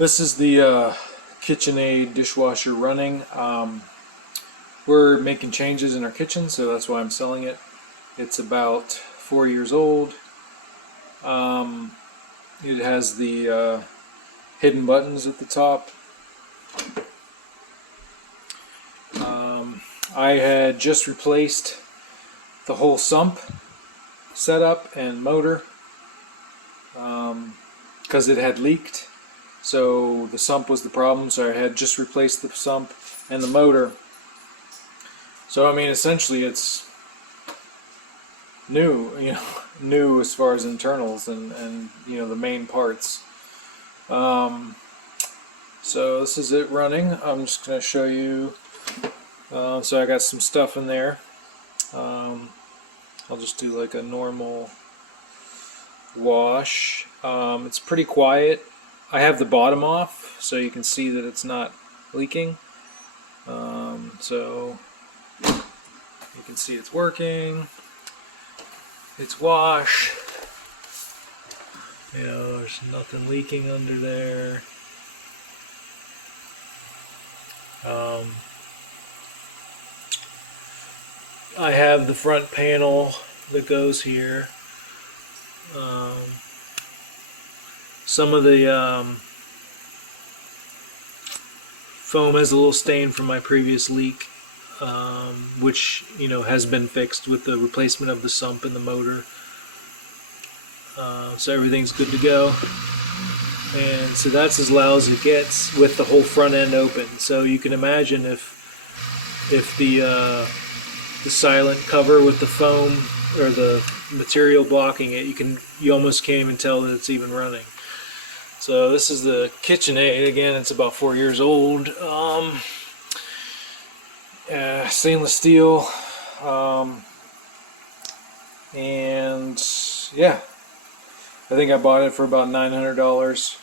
This is the KitchenAid dishwasher running. We're making changes in our kitchen, so that's why I'm selling it. It's about 4 years old. It has the hidden buttons at the top. I had just replaced the whole sump setup and motor because it had leaked. So the sump was the problem, so I had just replaced the sump and the motor. So I mean, essentially it's new, new as far as internals and the main parts. So this is it running. I'm just going to show you. So I got some stuff in there. I'll just do like a normal wash. It's pretty quiet. I have the bottom off so you can see that it's not leaking. So you can see it's working. It's wash. There's nothing leaking under there. I have the front panel that goes here. Some of the foam has a little stain from my previous leak, which has been fixed with the replacement of the sump and the motor. So everything's good to go, and so that's as loud as it gets with the whole front end open. So you can imagine if the silent cover with the foam or the material blocking it, you almost can't even tell that it's even running. So this is the KitchenAid. Again, it's about 4 years old. Stainless steel, and yeah, I think I bought it for about $900.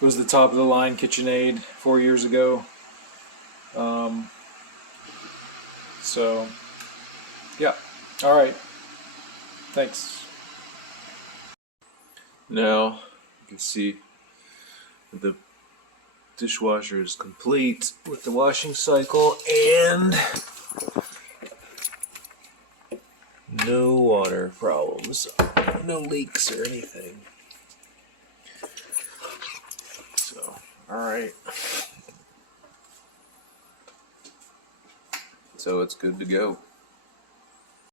It was the top of the line KitchenAid 4 years ago. So yeah, all right, thanks. Now you can see the dishwasher is complete with the washing cycle and no water problems, no leaks or anything. So, alright. So it's good to go.